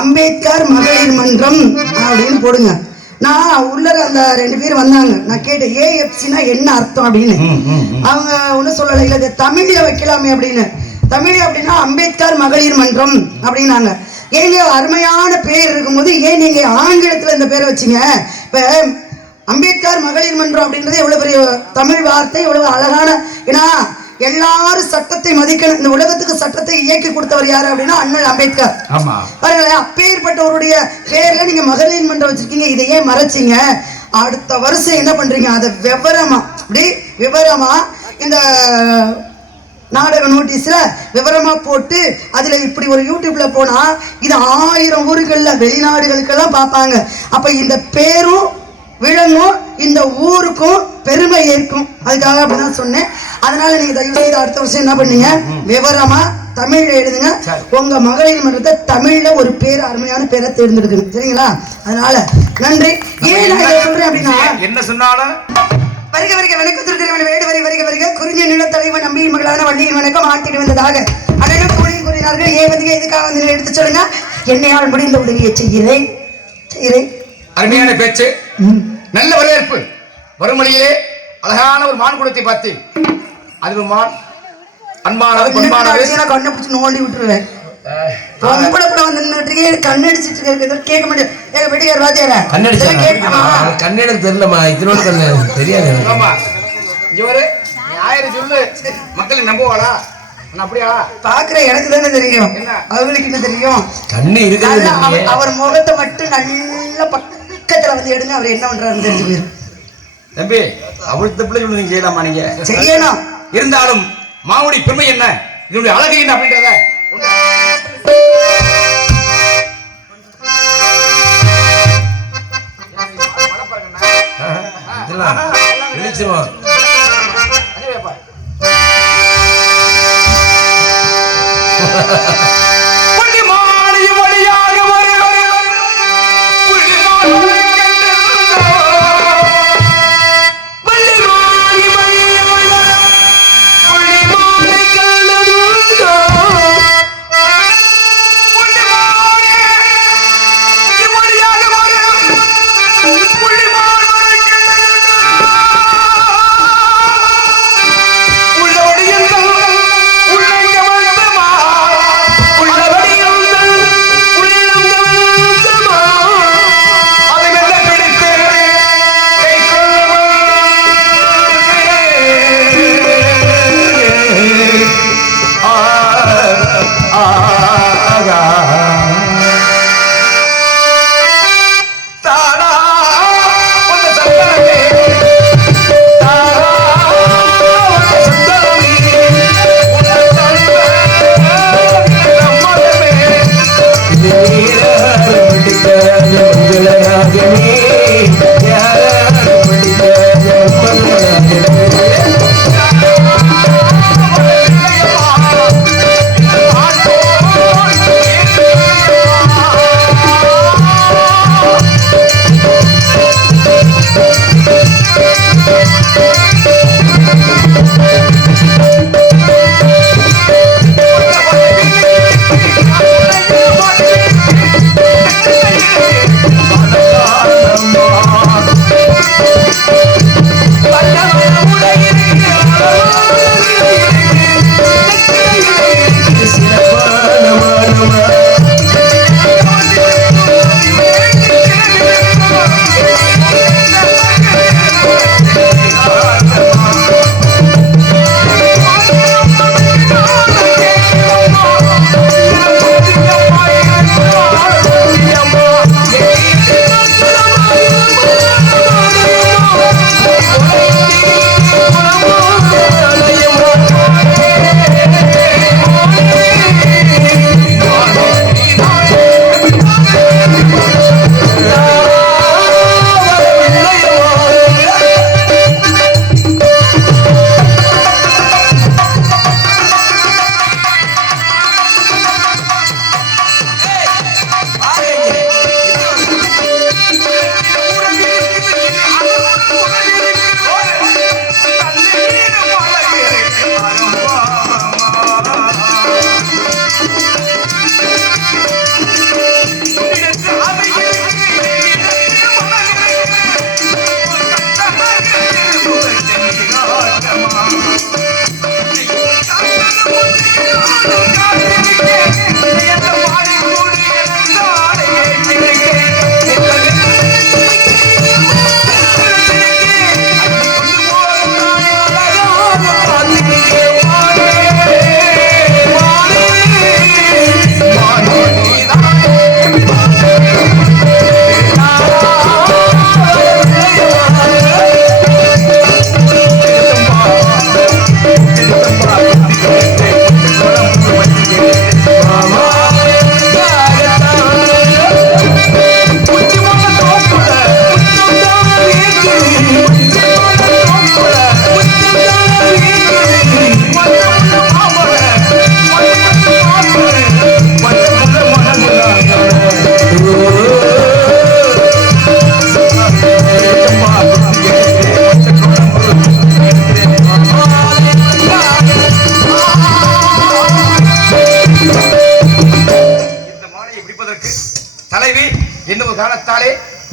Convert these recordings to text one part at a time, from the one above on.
அம்பேத்கர் மகளிர் மன்றம் அப்படின்னு போடுங்க. நான் உள்ள அந்த ரெண்டு பேர் வந்தாங்க. நான் கேட்டேன் ஏஎஃப்சினா என்ன அர்த்தம் அப்படின்னு. அவங்க ஒன்றும் சொல்லலை இல்லை இதை தமிழ்ல வைக்கலாமே அப்படின்னு. தமிழ் அப்படின்னா அம்பேத்கர் மகளிர் மன்றம் அப்படின்னாங்க. ஏங்க அருமையான பேர் இருக்கும்போது ஏன் நீங்க ஆங்கிலத்துல இந்த பேரை வச்சீங்க? இப்ப அம்பேத்கர் மகளிர் மன்றம் அப்படின்றது எவ்வளவு பெரிய தமிழ் வார்த்தை எவ்வளவு அழகான ஏன்னா எல்லாரும் சட்டத்தை மதிக்கணும் இந்த உலகத்துக்கு சட்டத்தை இயக்கி கொடுத்தவர் யாரு அப்படின்னா அண்ணல் அம்பேத்கர். பாருங்களேன் அப்பேற்பட்டவருடைய பேர்ல நீங்க மகளிர் மன்றம் வச்சிருக்கீங்க இதை ஏன் மறைச்சீங்க. அடுத்த வருஷம் என்ன பண்றீங்க? அதை விவரமா அப்படி விவரமா இந்த நாடக நோட்டீஸ்ல விவரமா போட்டு அதுல இப்படி ஒரு யூடியூப்ல போனா இது ஆயிரம் ஊர்கள்ல வெளிநாடுகளுக்கெல்லாம் பார்ப்பாங்க. அப்ப இந்த பேரும் விளங்கும் இந்த ஊருக்கும் பெருமை ஏற்கும். அதுக்காக அப்படிதான் சொன்னேன். அதனால நீங்க தயவு செய்து அடுத்த வருஷம் என்ன பண்ணீங்க? விவரமா தமிழ்ல எழுதுங்க. உங்க மகளிர் மன்றத்தை தமிழ்ல ஒரு பேர் அருமையான பேரை தேர்ந்தெடுக்கணும். சரிங்களா? அதனால நன்றி. ஏன் நான் இதை சொல்றேன் அப்படின்னா என்ன சொன்னாலும்? வருக வருக வணக்கம் திருக்கிறவன் வேடு வரை வருக வருக. குறிஞ்சி நிலத்தலைவன் நம்பியின் மகளான வள்ளியின் வணக்கம் ஆட்டிட்டு வந்ததாக அனைவரும் கூறினார்கள். ஏ வந்து எதுக்காக வந்து எடுத்து சொல்லுங்க? என்னையால் முடிந்த உதவியை செய்கிறேன். செய்கிறேன். அருமையான பேச்சு. நல்ல வரவேற்பு. வறுமொழியிலே அழகான ஒரு மான் குடத்தை பார்த்து அது ஒரு மான் அன்பானது பண்பானது நான் கண்ணை பிடிச்சி நோண்டி விட்டுருவேன்? பொம்பளை கூட வந்து எனக்கு கண்ணு அடிச்சிட்டு இருக்கு. கேட்க மாட்டேன் ஏங்க வெடிக்கார் வாத்தியார தெரியலமா இதனோட கண்ணு தெரியாது எனக்கு. ஆமா. இங்க வரு நீ ஆயிரம் சொல்லு. மக்களை நம்புவாளா? நான் அப்படியா? பாக்குற எனக்கு தானே தெரியும். என்ன? அவங்களுக்கு என்ன தெரியும்? கண்ணு இருக்கிறது இல்லையே. அவர் முகத்தை மட்டும் நல்ல பக்கத்துல வந்து எடுங்க அவர் என்ன பண்றாருன்னு தெரிஞ்சு போயிரும் தம்பி அவளுக்கு பிள்ளை சொல்லி நீங்க செய்யலாமா நீங்க செய்யணும் இருந்தாலும் மாவுடி பெருமை என்ன இதனுடைய அழகு என்ன அப்படின்றத இதெல்லாம் வெளிச்சம் புள்ளி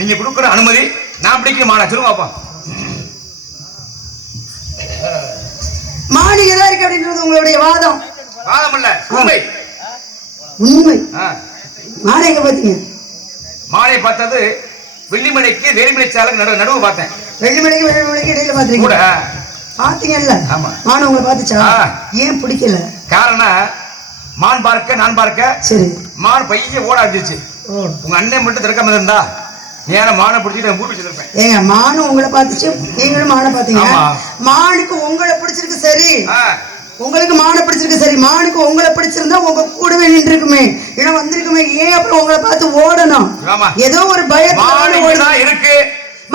நீங்க கொடுக்கிற அனுமதி நான் பிடிக்குமாண்ணா சொல்லுவாப்பா மானிகை தான் இருக்கு அப்படின்றது உங்களுடைய வாதம். வாதம் இல்ல உண்மை. உண்மை. மானை எங்க பாத்தீங்க மாலை பார்த்தது வெள்ளிமலைக்கு வேலிமலை சாலை நடு நடுவு பார்த்தேன். வெள்ளி மணிக்கு வெள்ளி மணிக்கு இடையில பாத்துறீங்க கூட. பாத்தீங்கல்ல ஆமா. மான் உங்களை பாத்துச்சா. ஏன் பிடிக்கல? காரணம் மான் பார்க்க நான் பார்க்க சரி. மான் பைய ஓட ஓ. உங்க அண்ணன் மட்டும் திறக்காம இருந்தா நேரம் மானை பிடிச்சிட்டு மூட்டு வச்சிருப்பேன்? ஏங்க மானும் உங்களை பார்த்துச்சு நீங்களும் மானை பார்த்தீங்க. மானுக்கு உங்களை பிடிச்சிருக்கு சரி. உங்களுக்கு மானை பிடிச்சிருக்கு சரி. மானுக்கு உங்களை பிடிச்சிருந்தா உங்க கூடவே நின்றுருக்குமே. ஏன்னா வந்திருக்குமே. ஏன் அப்புறம் உங்களை பார்த்து ஓடணும். ஏதோ ஒரு. இங்கதான் இருக்கு.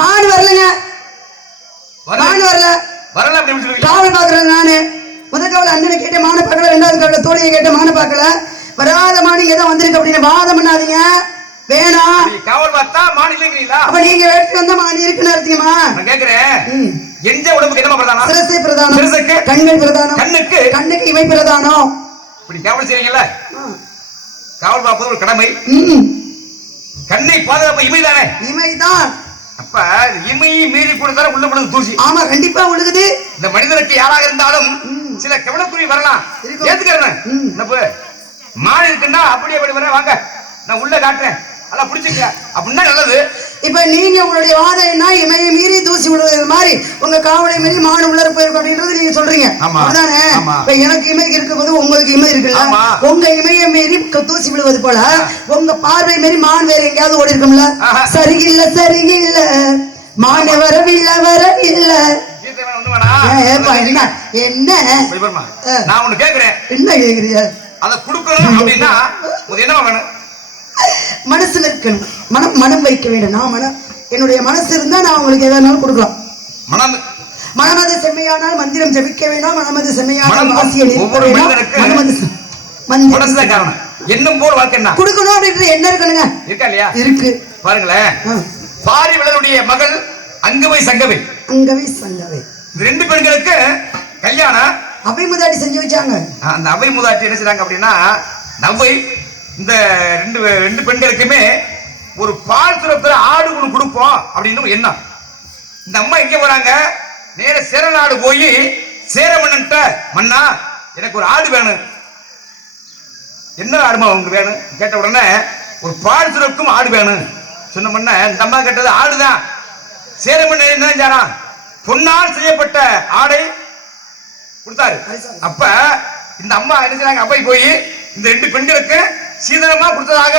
மான் வரலங்க. வரல. மான் வரல. வரல காவல் நானு. முத காவல் அண்ணனை கேட்ட மானை பார்க்கல. ரெண்டாவது காவல தோழியை கேட்ட மானை பார்க்கல. வராத மானி ஏதோ வந்திருக்கு அப்படின்னு. வாதம் பண்ணாதீங்க. வேணாம் காவல் பார்த்தா மான் இல்லைங்கிறீங்களா அப்ப நீங்க வெற்றி வந்தா மானி இருக்குன்னு அர்த்தமா? நான் கேக்குறேன். ம். எந்த உடம்புக்கு என்ன பிரதானம்? சிரசை பிரதானம். சிரசுக்கு? கண்கள் பிரதானம். கண்ணுக்கு? கண்ணுக்கு இமை பிரதானம். இப்படி காவல் செய்றீங்கல்ல. காவல் பார்ப்பது ஒரு கடமை. கண்ணை பாதுகாப்பு இமைதானே? இமைதான். அப்ப இமையை மீறி கொடுத்தாலும் உள்ள விடுது தூசி. ஆமா கண்டிப்பா உழுகுது இந்த மனிதனுக்கு யாராக இருந்தாலும் சில கவனக்குறி வரலாம். ஏத்துக்கிறேன் ம். என்னப்பு? மான் இருக்குன்னா அப்படியே அப்படி வரேன் வாங்க. நான் உள்ள காட்டுறேன். அதான் பிடிச்சிக்க அப்படின்னா நல்லது. இப்ப நீங்க உங்களுடைய வாதம் என்ன இமையை மீறி தூசி விடுவது மாதிரி உங்க காவலை மீறி மாடு உள்ளர போயிருக்கும் அப்படின்றது நீங்க சொல்றீங்க. அப்படிதானே. இப்ப எனக்கு இமை இருக்கும்போது உங்களுக்கு இமை இருக்குல்ல. உங்க இமையை மீறி தூசி விடுவது போல உங்க பார்வை மீறி மான் வேற எங்கேயாவது ஓடி இருக்கும்ல. சரியில்ல சரியில்ல. மான வரவில்லை வரவில்ல. என்ன என்ன. நான் ஒண்ணு கேக்குறேன். என்ன கேக்குறீங்க? அதை கொடுக்கணும் அப்படின்னா என்னவா வேணும்? மனசுல இருக்கணும் மனம் மனம் வைக்க வேண்டும். நான் மனம் என்னுடைய மனசு இருந்தா நான் உங்களுக்கு எதனாலும் கொடுக்கலாம். மனம். மனமது செம்மையானால் மந்திரம் ஜபிக்க வேண்டாம். மனமது செம்மையானால் வாசியை வேண்டாம். மனிதனுக்கு மனமது மனசுதான் காரணம். போல் வாழ்க்கை கொடுக்கணும் அப்படின்றது என்ன இருக்கணுங்க இருக்கா இல்லையா? இருக்கு. பாருங்களேன். ஆ. பாரிவளருடைய மகள் அங்கவை சங்கவை. அங்கவே சங்கவே. ரெண்டு பெண்களுக்கு கல்யாணம். அபிமுதாடி செஞ்சு வச்சாங்க. அந்த அவை மூதாட்டி என்ன செய்றாங்க அப்படின்னா நவ்வை இந்த ரெண்டு ரெண்டு பெண்களுக்குமே ஒரு பால் சுரக்கிற ஆடு ஒன்று கொடுப்போம் அப்படின்னு எண்ணம். இந்த அம்மா எங்கே போகிறாங்க நேர சேரநாடு போய் சேர மன்னன்ட்ட மன்னா எனக்கு ஒரு ஆடு வேணும். என்ன ஆடுமா உங்களுக்கு வேணும்? கேட்ட உடனே ஒரு பால் சுரக்கும் ஆடு வேணும். சொன்ன மன்ன இந்த அம்மா கேட்டது ஆடுதான். சேர மன்னன் என்ன செஞ்சாராம் பொன்னால் செய்யப்பட்ட ஆடை கொடுத்தாரு. அப்ப இந்த அம்மா என்ன செய்யறாங்க அப்பை போய் இந்த ரெண்டு பெண்களுக்கு சீதனமா கொடுத்ததாக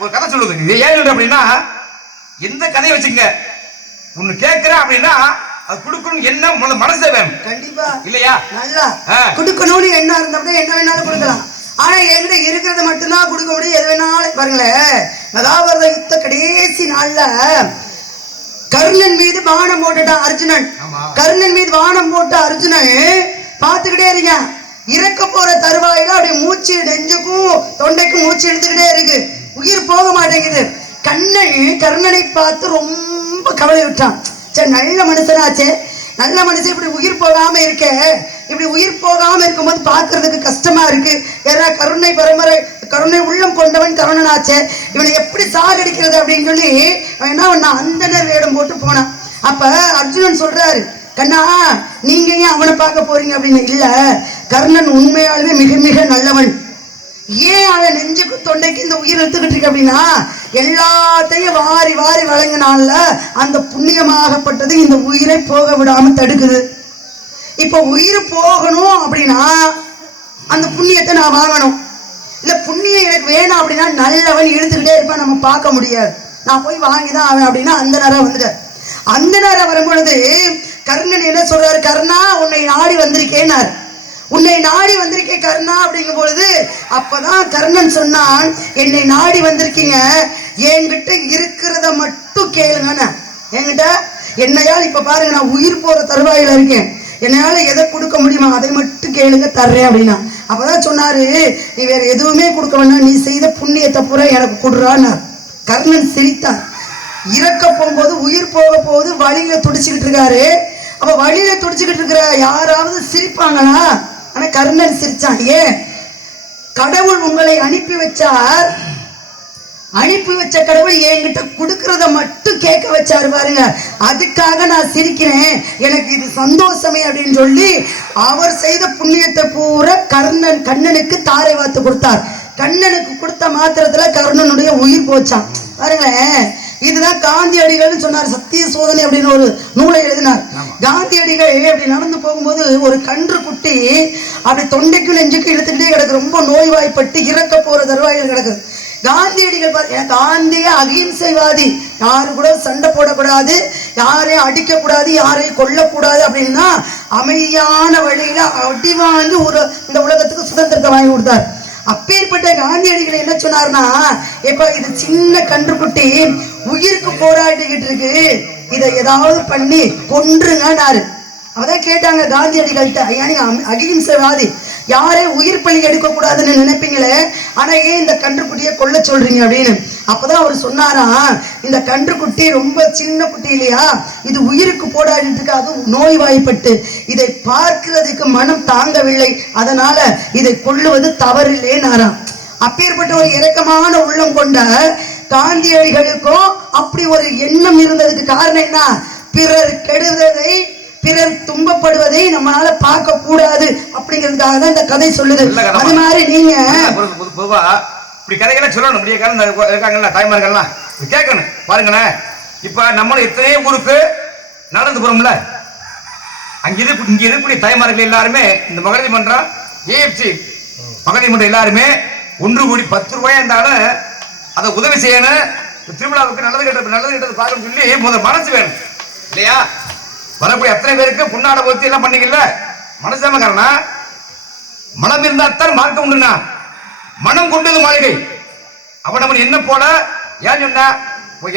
ஒரு கதை சொல்லுது. இது ஏன் அப்படின்னா எந்த கதையை வச்சுங்க ஒண்ணு கேட்கிறேன் அப்படின்னா அது கொடுக்கணும் என்ன முதல்ல மனசே வேணும். கண்டிப்பா. இல்லையா? நல்லா. கொடுக்கணும்னு என்ன இருந்தோம்னா என்ன வேணாலும் கொடுக்கலாம். ஆனா என்கிட்ட இருக்கிறத மட்டும்தான் கொடுக்க முடியும். எது வேணாலும். பாருங்களேன். மகாபாரத யுத்த கடைசி நாள்ல கர்ணன் மீது பானம் போட்டுட்டான் அர்ஜுனன். கர்ணன் மீது பானம் போட்ட அர்ஜுனன் பார்த்துக்கிட்டே இருக்கான் இறக்க போற தருவாயில அப்படியே மூச்சு நெஞ்சுக்கும் தொண்டைக்கும் மூச்சு எடுத்துக்கிட்டே இருக்கு. உயிர் போக மாட்டேங்குது. கண்ணன் கர்ணனை பார்த்து ரொம்ப கவலை விட்டான். சரி நல்ல மனுஷனாச்சே. நல்ல மனுஷன் இப்படி உயிர் போகாம இருக்க. இப்படி உயிர் போகாம இருக்கும்போது பார்க்கறதுக்கு கஷ்டமா இருக்கு. ஏன்னா கருணை பரம்பரை கருணை உள்ளம் கொண்டவன் கருணனாச்சே. இவனை எப்படி சாகடிக்கிறது அப்படின்னு சொல்லி அவன் என்ன பண்ணான்? அந்தனர் வேடம் போட்டு போனான். அப்ப அர்ஜுனன் சொல்றாரு கண்ணா நீங்க ஏன் அவனை பார்க்க போறீங்க? அப்படின்னு. இல்ல கர்ணன் உண்மையாலுமே மிக மிக நல்லவன். ஏன் அவன் நெஞ்சுக்கு தொண்டைக்கு இந்த உயிர் எடுத்துக்கிட்டு இருக்கு அப்படின்னா எல்லாத்தையும் வாரி வாரி வழங்கினால அந்த புண்ணியமாகப்பட்டது இந்த உயிரை போக விடாம தடுக்குது. இப்போ உயிர் போகணும் அப்படின்னா அந்த புண்ணியத்தை நான் வாங்கணும். இல்ல புண்ணியம் எனக்கு வேணும் அப்படின்னா நல்லவன் இழுத்துக்கிட்டே இருப்பான் நம்ம பார்க்க முடியாது. நான் போய் வாங்கி தான் ஆவேன் அப்படின்னா அந்த நேரம் வந்துட்டார் அந்த நேரம் வரும்பொழுது கர்ணன் என்ன சொல்றாரு? கர்ணா உன்னை நாடி வந்திருக்கேன்னார். உன்னை நாடி வந்திருக்கேன் கர்ணா அப்படிங்கும் பொழுது அப்பதான் கர்ணன் சொன்னான் என்னை நாடி வந்திருக்கீங்க. என்கிட்ட இருக்கிறத மட்டும் கேளுங்கன்னு. என்கிட்ட என்னையால் இப்ப பாருங்க நான் உயிர் போற தருவாயில இருக்கேன். என்னால எதை கொடுக்க முடியுமா அதை மட்டும் கேளுங்க தர்றேன் அப்படின்னா. அப்பதான் சொன்னாரு நீ வேற எதுவுமே கொடுக்க வேணாம் நீ செய்த புண்ணியத்தை பூரா எனக்கு கொடுறான்னார். கர்ணன் சிரித்தார். இறக்க போகும்போது உயிர் போக போகுது வழியில துடிச்சுக்கிட்டு இருக்காரு. அப்ப வழியில துடிச்சுக்கிட்டு இருக்கிற யாராவது சிரிப்பாங்களா? ஆனா கர்ணன் சிரிச்சான் ஏன் கடவுள் உங்களை அனுப்பி வச்சார். அனுப்பி வச்ச கடவுள் என்கிட்ட கொடுக்கறத மட்டும் கேட்க வச்சாரு பாருங்க. அதுக்காக நான் சிரிக்கிறேன். எனக்கு இது சந்தோஷமே அப்படின்னு சொல்லி அவர் செய்த புண்ணியத்தை பூரா கர்ணன் கண்ணனுக்கு தாரை வாத்து கொடுத்தார். கண்ணனுக்கு கொடுத்த மாத்திரத்துல கர்ணனுடைய உயிர் போச்சான் பாருங்களேன். இதுதான் காந்தியடிகள்னு சொன்னார். சத்திய சோதனை அப்படின்னு ஒரு நூலை எழுதினார். காந்தியடிகள் அப்படி நடந்து போகும்போது ஒரு கன்று குட்டி அப்படி தொண்டைக்கு நெஞ்சுக்கு இழுத்துட்டே கிடக்கு. ரொம்ப நோய்வாய்ப்பட்டு இறக்க போற தருவாயில் கிடக்குது காந்தியடிகள் காந்திய அகிம்சைவாதி. யாரு கூட சண்டை போடக்கூடாது யாரையும் அடிக்கக்கூடாது யாரையும் கொல்லக்கூடாது அப்படின்னா அமைதியான வழியில அடி வாங்கி ஒரு இந்த உலகத்துக்கு சுதந்திரத்தை வாங்கி கொடுத்தார். அப்பேற்பட்ட காந்தியடிகள் என்ன சொன்னார்னா இப்ப இது சின்ன கன்றுக்குட்டி உயிருக்கு போராடிக்கிட்டு இருக்கு. இதை ஏதாவது பண்ணி கொன்றுங்கன்னாரு. அவதான் கேட்டாங்க காந்தியடிகள்கிட்ட ஐயா நீங்க அமி- அகிம்சைவாதி. யாரையும் உயிர் பலி எடுக்க கூடாதுன்னு நினைப்பீங்களே? ஆனா ஏன் இந்த கன்றுக்குட்டியை கொல்ல சொல்றீங்க அப்படின்னு? அப்பதான் அவர் சொன்னாரா இந்த கன்றுக்குட்டி ரொம்ப சின்ன குட்டி இல்லையா? இது உயிருக்கு போராடிட்டு இருக்கு அதுவும் நோய்வாய்ப்பட்டு. இதை பார்க்கிறதுக்கு மனம் தாங்கவில்லை. அதனால இதை கொள்ளுவது தவறில்லேனாராம். அப்பேற்பட்ட ஒரு இரக்கமான உள்ளம் கொண்ட காந்தியடிகளுக்கும் அப்படி ஒரு எண்ணம் இருந்ததுக்கு காரணம் என்ன? பிறர் கெடுவதை பிறர் துன்பப்படுவதை நம்மளால பார்க்க கூடாது அப்படிங்கிறதுக்காக தான் இந்த கதை சொல்லுது. அது மாதிரி நீங்க பொது- பொது- பொதுவா இப்படி கதைகளை சொல்லணும். இப்படியே காலம் இருக்காங்கல்ல தாய்மார்கள்லாம். கேட்கணும். பாருங்களேன். இப்ப நம்மளும் எத்தனையோ ஊருக்கு நடந்து போறோம்ல. அங்க இருக்கு இங்க இருக்கக்கூடிய தாய்மார்கள் எல்லாருமே இந்த மகளிர் மன்றம் ஏஎஃப்சி மகளிர் மன்றம் எல்லாருமே ஒன்று கூடி பத்து ரூபாயா இருந்தாலும் அதை உதவி செய்யணும். திருவிழாவுக்கு நல்லது கெட்டது நல்லது கெட்டது பார்க்கணும்னு சொல்லி முதல் மனசு வேணும். இல்லையா? வரக்கூடிய அத்தனை பேருக்கு புண்ணாட பொருத்தி எல்லாம் பண்ணீங்கல்ல? மனசாம காரணம் மனம் இருந்தாத்தான் மார்க்கம் உண்டுனா மனம் கொண்டது மாளிகை. அவன் அவன் என்ன போல ஏன் சொன்ன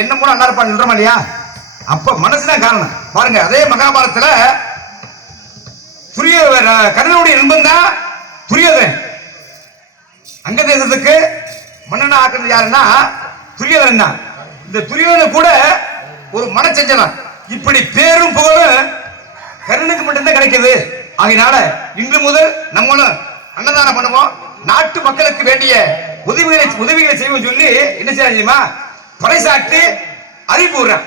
என்ன போல நல்லா இருப்பான் சொல்றமா இல்லையா? அப்ப மனசுதான் காரணம். பாருங்க அதே மகாபாரதத்துல துரிய கர்ணனுடைய நண்பன் தான் துரியோதன் அங்க தேசத்துக்கு மன்னனா ஆக்குறது யாருன்னா துரியோதனன் தான். இந்த துரியோதன கூட ஒரு மனச்சஞ்சலம். இப்படி பேரும் புகழும் கருணுக்கு மட்டும்தான் கிடைக்குது. ஆகையினால இன்று முதல் நம்மளும் அன்னதானம் பண்ணுவோம். நாட்டு மக்களுக்கு வேண்டிய உதவிகளை உதவிகளை செய்வோம் சொல்லி என்ன செய்ய தெரியுமா? பறைசாட்டி அறிவிப்பு விடுறான்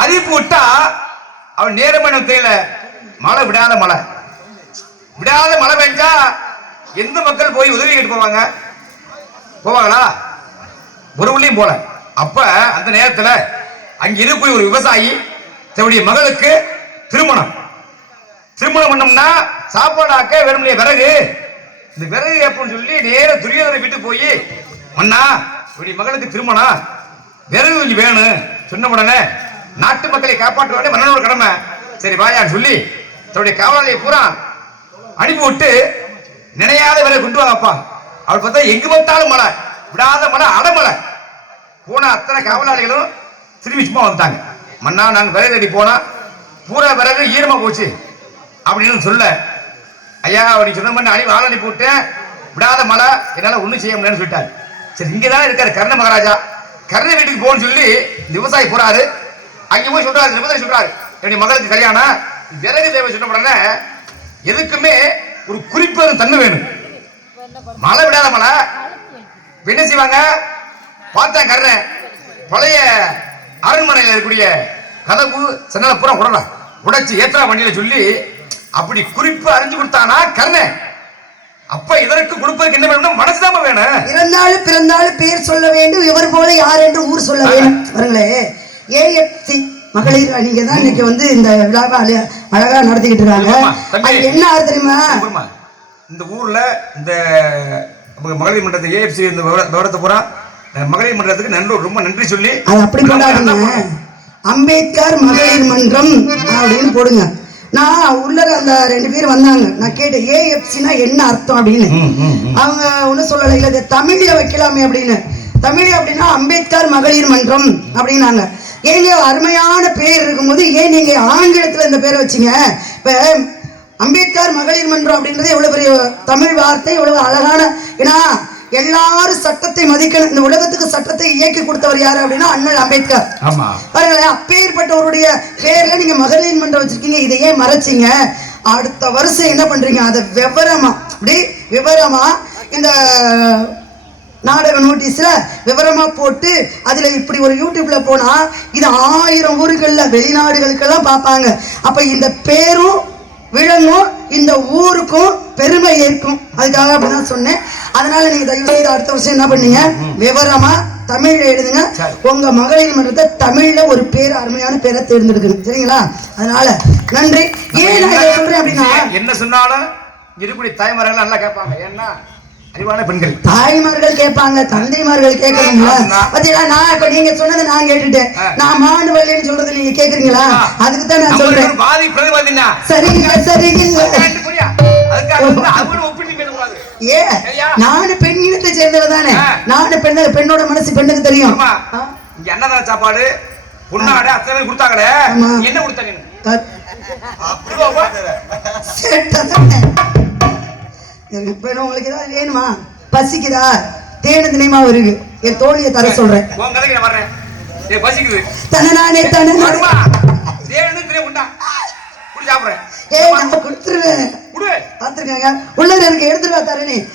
அறிவிப்பு விட்டா அவன் நேரமான தெரியல மழை விடாத மழை. விடாத மழை பெஞ்சா எந்த மக்கள் போய் உதவி கேட்டு போவாங்க? போவாங்களா? ஒரு உள்ளியும் போல. அப்ப அந்த நேரத்தில் அங்க இருக்கக்கூடிய ஒரு விவசாயி தன்னுடைய மகளுக்கு திருமணம். திருமணம் பண்ணோம்னா சாப்பாடாக்க வேணும்லையே விறகு. இந்த விறகு அப்படின்னு சொல்லி நேர துரியோதனை வீட்டுக்கு போய் மன்னா இப்படி மகளுக்கு திருமணம். விறகு கொஞ்சம் வேணும். சொன்ன உடனே நாட்டு மக்களை காப்பாற்ற வேண்டிய மன்னனோட கடமை. சரி வாயான்னு சொல்லி தன்னுடைய காவலாளியை பூரா அனுப்பி விட்டு நினையாத விறகு கொண்டு வாங்கப்பா. அவள் பார்த்தா எங்கு பார்த்தாலும் மழை விடாத மழை அடமலை போன அத்தனை காவலாளிகளும் திரும்பி சும்மா வந்துட்டாங்க. மன்னா நாங்க விறகு தேடி போனா பூரா விறகு ஈரமா போச்சு. அப்படின்னு சொல்ல ஐயா அப்படி சொன்ன மாதிரி அணி ஆள் அனுப்பி விட்டேன் விடாத மழை என்னால ஒண்ணும் செய்ய முடியலன்னு சொல்லிட்டாரு. சரி இங்க தான் இருக்காரு கர்ண மகாராஜா. கர்ண வீட்டுக்கு போகணும்னு சொல்லி விவசாயி போறாரு. அங்க போய் சொல்றாரு நிபந்தனை சொல்றாரு. என்னுடைய மகளுக்கு கல்யாணம். விறகு தேவை சொன்ன உடனே எதுக்குமே ஒரு குறிப்பு தன்மை வேணும். மழை விடாத மழை. என்ன செய்வாங்க? பார்த்தேன் கர்ணன். பழைய அரண்மனையில் இருக்கக்கூடிய கதவு சென்னல பூரா உடலாம் உடைச்சு ஏற்றா வண்டியில சொல்லி அப்படி குறிப்பு அறிஞ்சு கொடுத்தானா கர்ணன் அப்ப இதற்கு கொடுப்பதற்கு என்ன வேணும் மனசுதான் வேணும். பிறந்தாலும் பிறந்தாலும் பேர் சொல்ல வேண்டும். இவர் போல யார் என்று ஊர் சொல்ல வேண்டும். பாருங்களே ஏஎஃப்சி மகளிர் நீங்க தான் இன்னைக்கு வந்து இந்த விழாவை அழ- அழகா நடத்திக்கிட்டு இருக்காங்க. என்ன ஆறு தெரியுமா? இந்த ஊர்ல இந்த மகளிர் மன்றத்தை ஏஎஃப்சி இந்த விவர- விவரத்தை பூரா மகளிர் மன்றத்துக்கு நன்றி ரொம்ப நன்றி சொல்லி அது அப்படி போடாதீங்க அம்பேத்கர் மகளிர் மன்றம் அப்படின்னு போடுங்க. நான் உள்ள அந்த ரெண்டு பேர் வந்தாங்க. நான் கேட்டேன் ஏஎஃப்சினா என்ன அர்த்தம் அப்படின்னு. அவங்க ஒன்றும் சொல்லலை. இல்லை இது தமிழ்ல வைக்கலாமே அப்படின்னு. தமிழ் அப்படின்னா அம்பேத்கர் மகளிர் மன்றம் அப்படின்னாங்க. ஏங்க அருமையான பேர் இருக்கும்போது ஏன் நீங்க ஆங்கிலத்துல இந்த பேரை வச்சீங்க? இப்ப அம்பேத்கர் மகளிர் மன்றம் அப்படின்றது எவ்வளவு பெரிய தமிழ் வார்த்தை எவ்வளவு அழகான ஏன்னா எல்லாரும் சட்டத்தை மதிக்கணும் இந்த உலகத்துக்கு சட்டத்தை இயக்கி கொடுத்தவர் யாரு அப்படின்னா அண்ணல் அம்பேத்கர். பாருங்களேன் அப்பேற்பட்டவருடைய பேர்ல நீங்க மகளிர் மன்றம் வச்சிருக்கீங்க இதை ஏன் மறைச்சீங்க. அடுத்த வருஷம் என்ன பண்றீங்க? அதை விவரமா அப்படி விவரமா இந்த நாடக நோட்டீஸ்ல விவரமா போட்டு அதுல இப்படி ஒரு யூடியூப்ல போனா இது ஆயிரம் ஊர்கள்ல வெளிநாடுகளுக்கெல்லாம் பார்ப்பாங்க. அப்ப இந்த பேரும் விளங்கும் இந்த ஊருக்கும் பெருமை ஏற்கும். அதுக்காக அப்படிதான் சொன்னேன். அதனால நீங்க தயவு செய்து அடுத்த வருஷம் என்ன பண்ணீங்க? விவரமா தமிழ்ல எழுதுங்க. உங்க மகளிர் மன்றத்தை தமிழ்ல ஒரு பேர் அருமையான பேரை தேர்ந்தெடுக்கணும். சரிங்களா? அதனால நன்றி. ஏன் நான் இதை சொல்றேன் அப்படின்னா என்ன சொன்னாலும் இருக்கக்கூடிய தாய்மார்கள் நல்லா கேட்பாங்க. ஏன்னா அறிவான பெண்கள். தாய்மார்கள் கேட்பாங்க தந்தைமார்கள் கேட்கணும்ல. ஆமா. பாத்தீங்களா? நான் இப்ப நீங்க சொன்னதை நான் கேட்டுட்டேன். நான் மானுவல்லின்னு சொல்றது நீங்க கேக்குறீங்களா அதுக்கு தான் நான் சொல்றேன். சரிங்க சரிங்க. ஏன் நானும் பெண் இனத்தை சேர்ந்தவ தானே நானும் பெண் பெண்ணோட மனசு பெண்ணுக்கு தெரியும். என்னதான் சாப்பாடு? உன்னாட அத்தனை கொடுத்தாங்களே? என்ன கொடுத்தாங்க இப்ப உங்களுக்கு வேணுமா? பசிக்குதா? தேனு தினமா வருது என் தோழியை தர சொல்றேன். பசிக்குது. தனநானே தனநானே. தேனு தினம் உண்டா? சாப்பிடுறேன். ஏய் நம்ம கொடுத்துருவேன். பார்த்துருக்காங்க உள்ளது எனக்கு எடுத்துருவா தரணி.